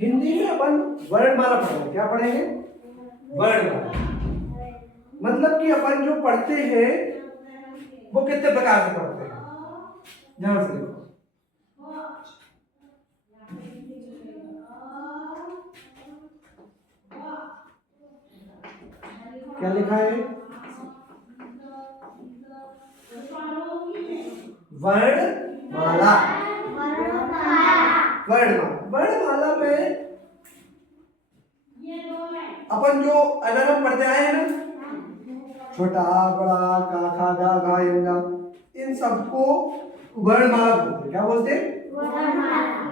हिंदी में अपन वर्णमाला पढ़ेंगे। क्या पढ़ेंगे? वर्णमाला। मतलब कि अपन जो पढ़ते हैं वो कितने प्रकार से पढ़ते हैं, ध्यान से देखो। क्या लिखा है? वर्णमाला। वर्णमाला। वर्णमाला में अपन जो अनरम पढ़ते आए हैं ना, छोटा बड़ा का खा गा घा यंगा, इन सबको वर्णमाला बोलते हैं। क्या बोलते हैं?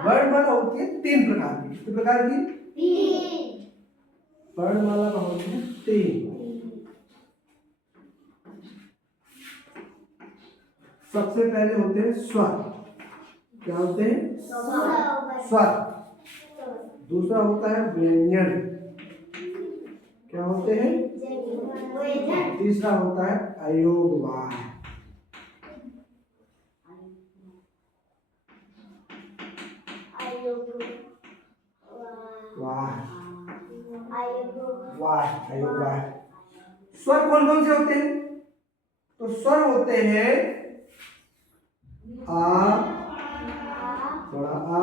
वर्णमाला होती है 3 प्रकार की। कितने प्रकार की? 3। वर्णमाला का होती है 3। सबसे पहले होते हैं स्वर। क्या होते हैं? स्वर। दूसरा होता है व्यंजन। क्या होते हैं? तीसरा होता है अयोगवाह। अयोगवाह। स्वर कौन कौन से होते हैं? तो स्वर होते हैं आ, बड़ा आ,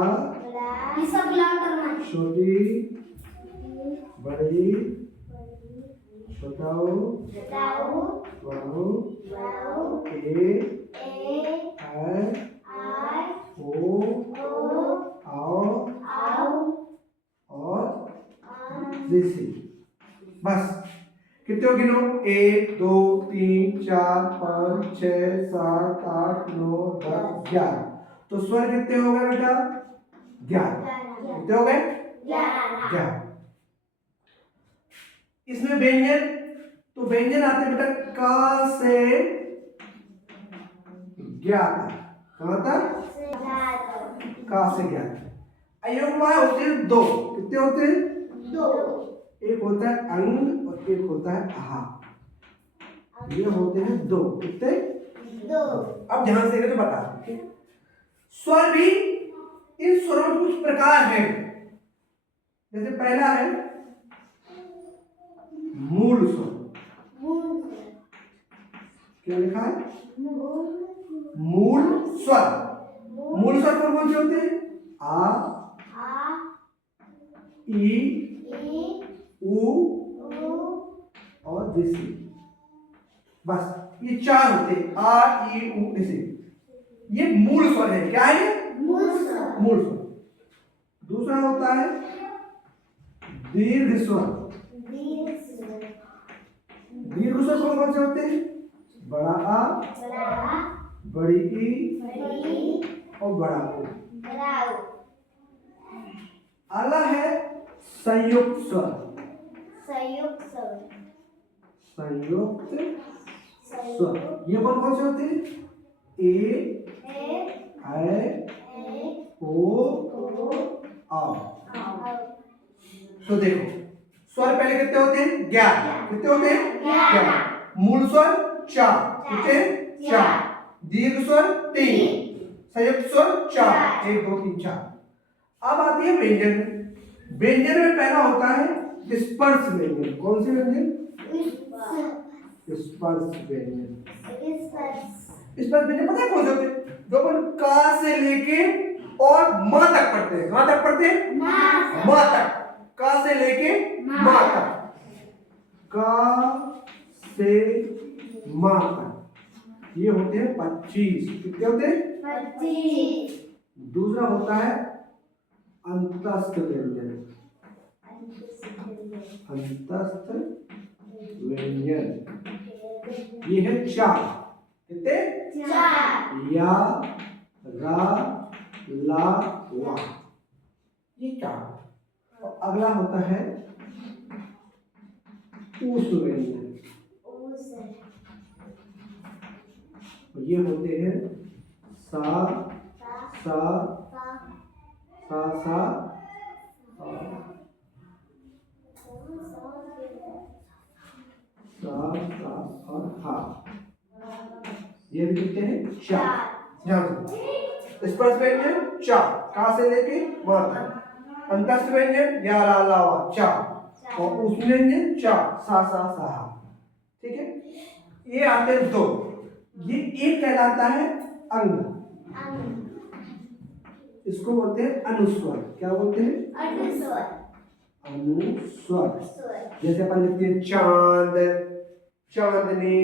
छोटी बड़ी, छोटा ओ, बड़ा ओ, ए, ऐ, ओ, आओ और जैसे। बस कितने हो गिनो? 1 2 3 4 5 6 7 8 9 10 11। तो स्वर कितने हो गए बेटा? 11। कितने हो गए? 11। इसमें व्यंजन, तो व्यंजन आते बेटा का से 11। कहां तक? का से 11। अयोगवाह होते हैं 2। कितने होते हैं? 2। एक होता है अंग और एक होता है आहा। ये होते हैं 2। कितने? 2। अब ध्यान से तो बता दें, स्वर भी इन स्वरों के कुछ प्रकार हैं। जैसे पहला है मूल स्वर। क्या लिखा है? मूल स्वर। मूल स्वर कौन कौन से होते हैं? आ, ई, उ और जैसे। बस ये 4 होते हैं, आ ई उ ऐसे। ये मूल स्वर है। क्या है? मूल स्वर। दूसरा होता है दीर्घ स्वर। दीर्घ स्वर कौन कौन से होते हैं? बड़ा आ, बड़ी ई और बड़ा उ। अगला है संयुक्त स्वर। संयुक्त स्वर ये कौन कौन से होते हैं? ए, ऐ, ओ, आओ। तो देखो स्वर पहले कितने होते हैं? 11। कितने होते हैं? 11। मूल स्वर 4। कितने? 4। दीर्घ स्वर 3। संयुक्त स्वर 4। 1 2 3 4। अब आती है व्यंजन। व्यंजन में पहला होता है स्पर्श व्यंजन। कौन से व्यंजन? स्पर्श व्यंजन। स्पर्श व्यंजन पता है कौन से होते हैं? जो अपन का से लेके और मां तक पढ़ते हैं। कहां तक पढ़ते हैं? मां तक। का से लेके मां तक। का से मां तक ये होते हैं 25। कितने होते हैं? 25। दूसरा होता है अंतस्थ व्यंजन। अंतस्थ व्यंजन ये है 4। कितने? 4। या, रा, ला, वा। ये 4। और अगला होता है उस व्यंजन। ये होते हैं सा, सा, सा, सा, और हा। ये भी कितने हैं? 4। स्पर्श व्यंजन 4। का से लेके मां तक। अंतस्थ व्यंजन या रा लावा चा, और उस व्यंजन चा सा सा सा। ठीक है, ये आते हैं दो, ये एक कहलाता है अंग, इसको बोलते हैं अनुस्वर। क्या बोलते हैं? अनुस्वर। अनुस्वर। जैसे अपन लिखते हैं चांद, चांदनी,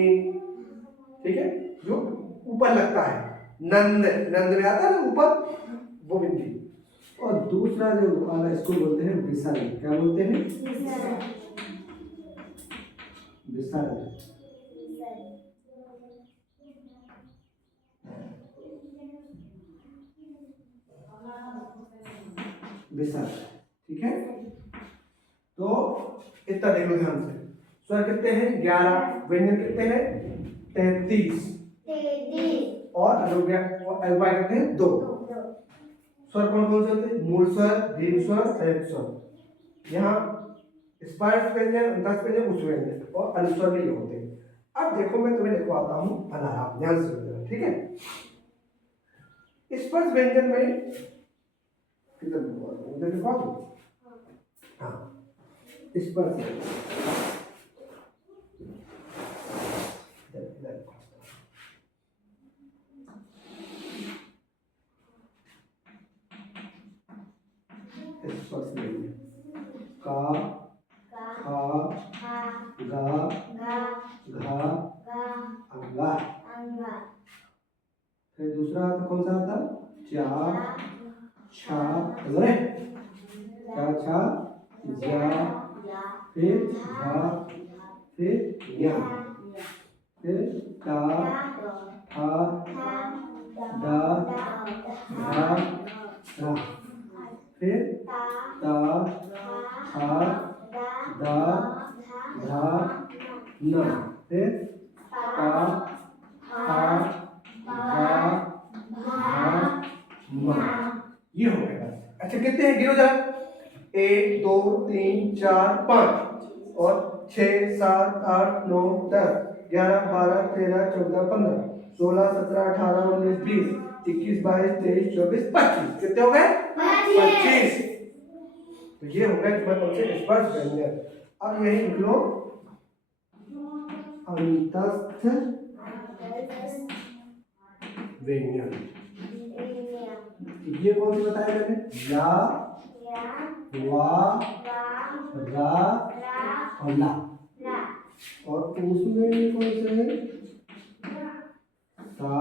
ठीक है, जो ऊपर लगता है। नंद, नंद में आता है ना ऊपर, वो बिंदी। और दूसरा जो वाला इसको बोलते हैं विसर्ग। क्या बोलते हैं? विसर्ग। विसर्ग, ठीक है। तो इतना देखो ध्यान से। स्वर कितने हैं? 11। व्यंजन कितने हैं? 33। और अल्फा कितने हैं? 2। स्वर कौन कौन से होते हैं? मूल स्वर, दीर्घ स्वर, संयुक्त स्वर। यहाँ स्पर्श व्यंजन, अंतस्थ व्यंजन, उच्च व्यंजन और अनुस्वर भी होते हैं। अब देखो मैं तुम्हें लिखवाता हूँ अनाराम, ध्यान से सुनना, ठीक है। स्पर्श व्यंजन में कितना लिखवा दो? हाँ, स्पर्श स्पर्श व्यंजन का, खा, गा, घा, अंगा। फिर दूसरा कौन सा आता? चा, छा, चा छा, जा, फिर झा, फिर या, फिर ता, था, दा, धा, रा, फिर ता, था, दा, धा, ना, फिर ता, था, दा, धा, मा। ये हो गया। अच्छा, कितने हैं? गिनो जरा। 1 2 3 4 5 और 6 7 8 9 10 11 12 13 14 15 16 17 18 19 20 21 22 23 24 25। कितने हो गए? 25। तो ये हो गए तुम्हारे कौन से स्पर्श व्यंजन। अब यही लिख लो अंतस्थ व्यंजन। ये कौन सी बताया मैंने? या, वा, रा और ला। और उसमें कौन से हैं? सा,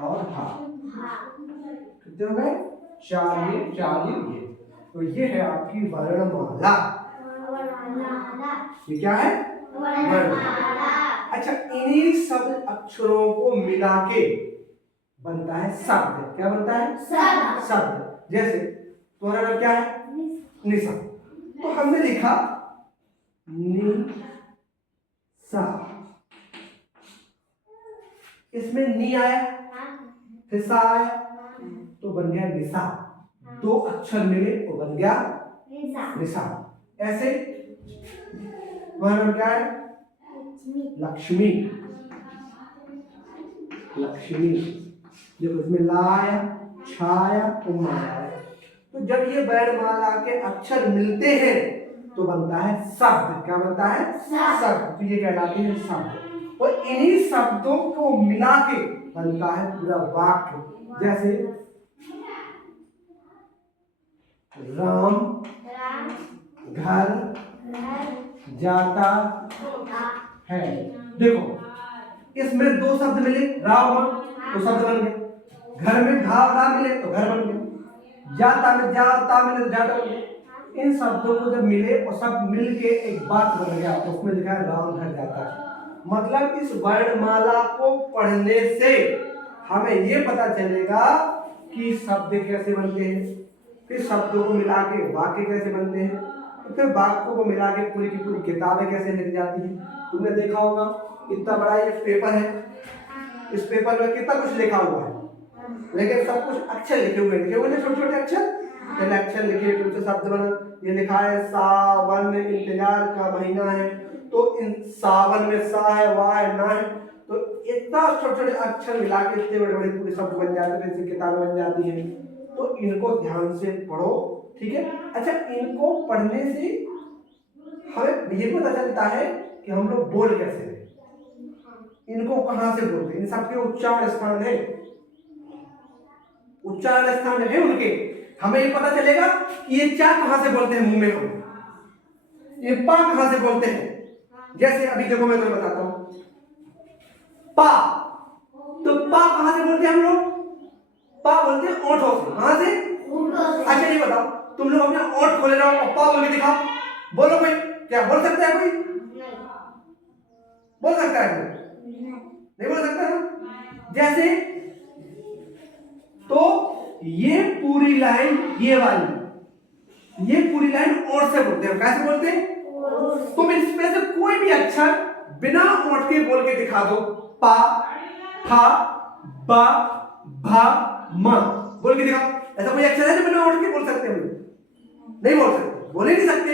और हा। कितने हो गए? 4 ये। तो ये है आपकी वर्णमाला। ये क्या है? वर्णमाला। अच्छा, इन्हीं सब अक्षरों को मिला के बनता है शब्द। क्या बनता है? शब्द। जैसे तुम्हारा नाम क्या है? निशा। तो हमने लिखा निशा, इसमें नी आया, फिर सा आया, तो बन गया निशा। 2 अक्षर मिले तो बन गया निशा। ऐसे तुम्हारा नाम क्या है? लक्ष्मी। लक्ष्मी। जब उसमें ला आया, छा आया, उम आया। तो जब ये वर्णमाला के अक्षर मिलते हैं तो बनता है शब्द। क्या बनता है? शब्द। तो ये कहलाते हैं शब्द। और इन्हीं शब्दों को मिला के बनता है पूरा वाक्य। जैसे राम घर जाता है। देखो, इसमें 2 शब्द मिले, राम तो शब्द बन गए। घर में घा रा मिले तो घर बन गया। जाता में जाता मिले तो जाता बन गया। इन शब्दों को जब मिले और सब मिल के एक बात बन गया तो उसमें लिखा है राम घर जाता है। मतलब इस वर्णमाला को पढ़ने से हमें ये पता चलेगा कि शब्द कैसे बनते हैं, फिर शब्दों को मिला के वाक्य कैसे बनते हैं, फिर वाक्यों को मिला के पूरी की पूरी किताबें कैसे लिख जाती हैं। तुमने देखा होगा इतना बड़ा ये पेपर है, इस पेपर में कितना कुछ लिखा हुआ है, लेकिन सब कुछ अक्षर लिखे हुए हैं, छोटे छोटे अक्षर। पहले अक्षर लिखे फिर उसे शब्द बना। ये लिखा है सावन, इंतजार का महीना है, तो इन सावन में सा है, वा है, ना है, तो इतना छोटे छोटे अक्षर मिला के इतने बड़े बड़े पूरे शब्द बन जाते हैं, जैसे किताबें बन जाती हैं। तो इनको ध्यान से पढ़ो, ठीक है। अच्छा, इनको पढ़ने से हमें ये पता चलता है कि हम लोग बोल कैसे हैं, इनको कहाँ से बोलते हैं, इन सबके उच्चारण स्थान है, उच्चारण स्थान है उनके। हमें ये पता चलेगा कि ये चा कहाँ से बोलते हैं मुंह में, हम ये पा कहाँ से बोलते हैं। जैसे अभी देखो मैं तुम्हें बताता हूं, पा, तो पा कहां से बोलते हैं हम लोग, पा बोलते हैं ओंठों से। कहां से? अच्छा ये बताओ, तुम लोग अपने ओंठ खोले रहो और पा बोल के दिखाओ, बोलो कोई, क्या बोल सकता है कोई? बोल सकता है कोई? नहीं बोल सकता ना। जैसे तो ये पूरी लाइन, ये वाली, ये पूरी लाइन ओंठ से बोलते हैं। कैसे बोलते हैं? तुम इसमें से कोई भी अक्षर बिना ओंठ के बोल के दिखा दो, पा, फा, बा, भा, मा, बोल के दिखाओ। ऐसा कोई अक्षर है जो बिना ओंठ के बोल सकते हैं? नहीं बोल सकते, बोल ही नहीं सकते।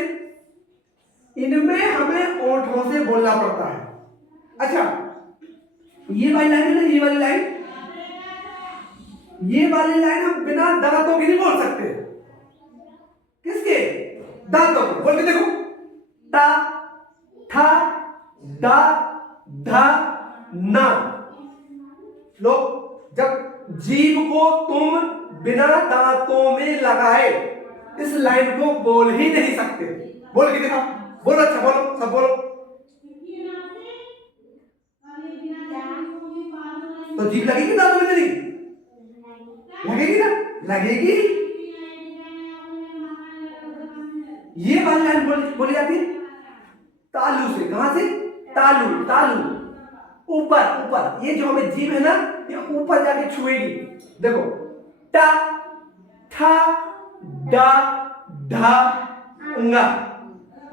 इनमें हमें ओंठों से बोलना पड़ता है। अच्छा, ये वाली लाइन है ना, ये वाली लाइन, ये वाली लाइन हम बिना दांतों के नहीं बोल सकते। किसके? दांतों के। बोल के देखो, ता, था, दा, धा, ना। लो, जब जीभ को तुम बिना दांतों में लगाए इस लाइन को बोल ही नहीं सकते। बोल के दिखाओ, बोलो, अच्छा बोलो, सब बोलो। तो जीभ लगेगी दांतों में? नहीं लगेगी ना, लगेगी। ये वाली लाइन बोली जाती है तालू से। कहां से? तालू, तालू, ऊपर, ऊपर। ये जो हमें जीभ है ना, ये ऊपर जाके छुएगी। देखो, टा, था, डा, ढा, अंगा,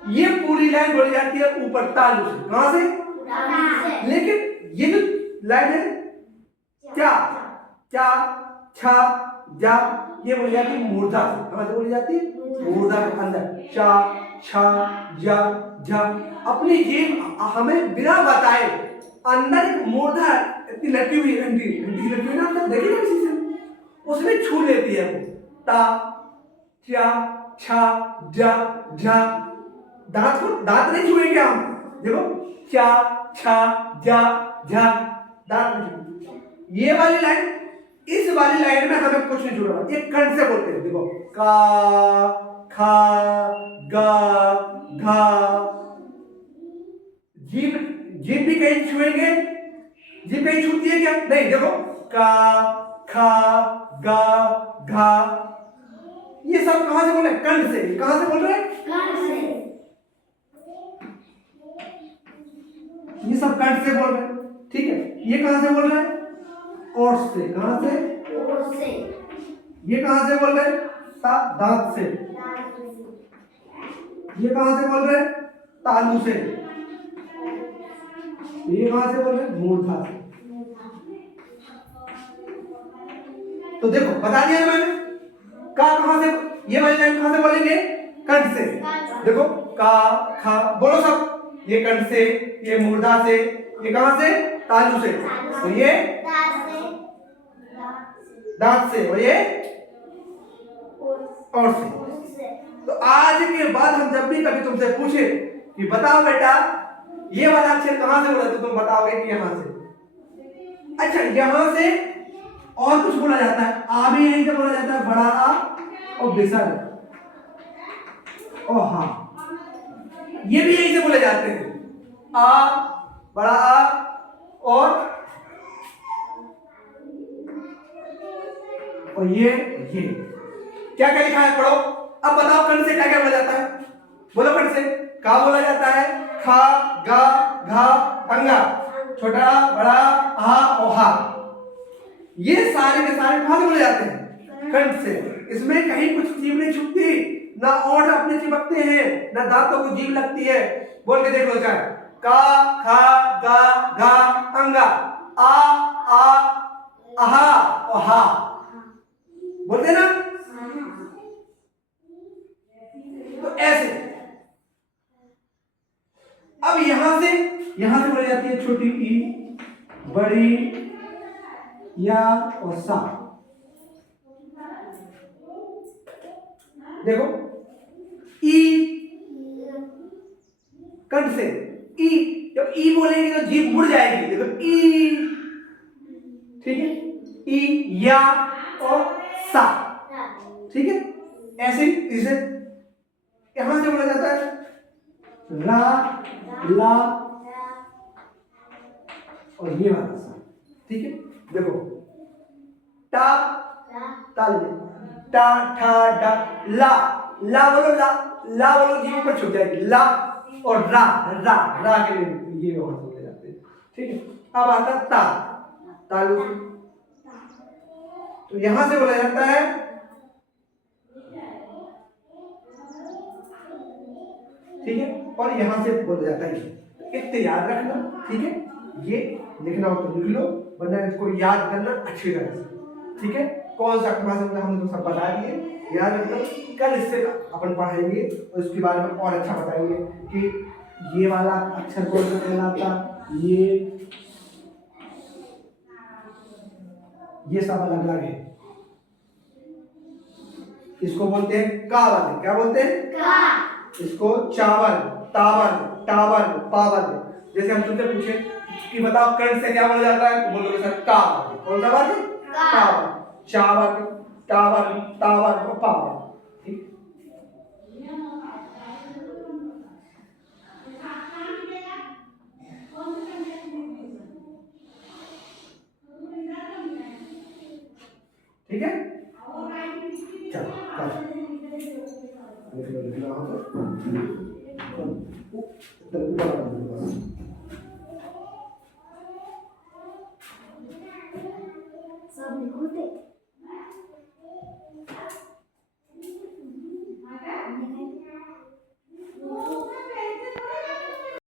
ये पूरी लाइन बोली जाती है ऊपर तालू से। कहां से? लेकिन ये जो लाइन है क्या, क्या, छा, जा, ये बोली जाती है मूर्धा से। कहां से बोली जाती है? मूर्धा के अंदर। चा, छा, जा, झा। अपनी जीभ हमें बिना बताए अंदर एक मूर्धा इतनी लटकी हुई है, घंटी लटकी हुई ना अंदर, देखी ना किसी से, उसमें छू लेती है वो। ता, चा, छा, जा, झा। दांत को, दांत नहीं छुएंगे हम। देखो, चा, छा, जा, झा, दांत नहीं छुएंगे। ये वाली लाइन, इस वाली लाइन में हमें कुछ नहीं छूना, ये कंठ से बोलते हैं। देखो, का, खा, गा, घा। जीभ, जीभ भी कहीं छुएंगे? जीभ कहीं छूती है क्या? नहीं। देखो, का, खा, गा, घा, ये सब कहां से बोल रहे हैं? कंठ से। कहां से बोल रहे हैं? कंठ से। ये सब कंठ से बोल रहे हैं, ठीक है। ये कहां से बोल रहे हैं? ओठ से। कहां से? ओठ से। ये कहां से बोल रहे हैं? दांत से। ये कहां से बोल रहे हैं? तालू से। ये कहां से बोल रहे हैं? मूर्धा से। तो देखो, बता दिया मैंने। का कहां से, ये वाली लाइन कहां से बोलेंगे? कंठ से। देखो, का, खा, बोलो सब। ये कंठ से, ये मूर्धा से, ये कहां से? तालू से, और ये दांत से, और ये ओठ से। तो आज के बाद हम जब भी कभी तुमसे पूछे कि बताओ बेटा ये वाला अक्षर कहां से बोला, तो तुम बताओगे कि यहां से। अच्छा, यहां से और कुछ बोला जाता है, आ भी यहीं से बोला जाता है, बड़ा आ और विसर्ग, और हा, ये भी यहीं से बोले जाते हैं। आ, बड़ा आ, और ये क्या क्या लिखा है, पढ़ो। अब बताओ कंठ से क्या क्या बोला जाता है? बोलो, कंठ से का बोला जाता है? खा, गा, घा, अंगा, छोटा, बड़ा, आ और हा। ये सारे के सारे कहां से बोले जाते हैं? कंठ से। इसमें कहीं कुछ जीभ नहीं छुपती, ना ओंठ अपने चिपकते हैं, ना दांतों को जीभ लगती है। बोल के देख लो, चाहे का, खा, गा, घा, अंगा, आ, आहा और हा, बोलते ना। तो ऐसे। अब यहां से बोली जाती है छोटी ई, बड़ी या और सा। देखो ई कंठ से ई, जब ई बोलेंगे तो जीभ मुड़ जाएगी। देखो ई, ठीक है, ई या और सा, ठीक है। ऐसे इसे यहां से बोला जाता है रा, ला और ये वाला सा, ठीक है। देखो टा, ताल टा ठा डा, ला, ला बोलो, ला बोलो, जीभ ऊपर छुप जाएगी, ला और रा, रा के लिए ये वहां से बोले जाते हैं, ठीक है। अब आता ता, तालु, तो यहां से बोला जाता है ठीक है, और यहां से बोला जाता है इतने याद रखना, ठीक है। ये लिखना हो तो लिख लो, वरना इसको याद करना अच्छी तरह से, ठीक है। कौन सा अक्षर भाषा हमने तो सब बता दिए, याद रखना। कल इससे अपन पढ़ाएंगे और इसके बारे में और अच्छा बताएंगे कि ये वाला अक्षर कौन सा कहलाता, ये सब अलग अलग है। इसको बोलते हैं का वाले, क्या बोलते हैं का। इसको चावल, तावल, टावल, पावल। जैसे हम तुमसे पूछे कि बताओ कर्ण से क्या बोला जाता है, तो बोलोगे सर का। कौन सा बात है का, चावल, टावल, तावल और पावल, ठीक। ठीक है, चलो लिखना हो तो सब लिखो।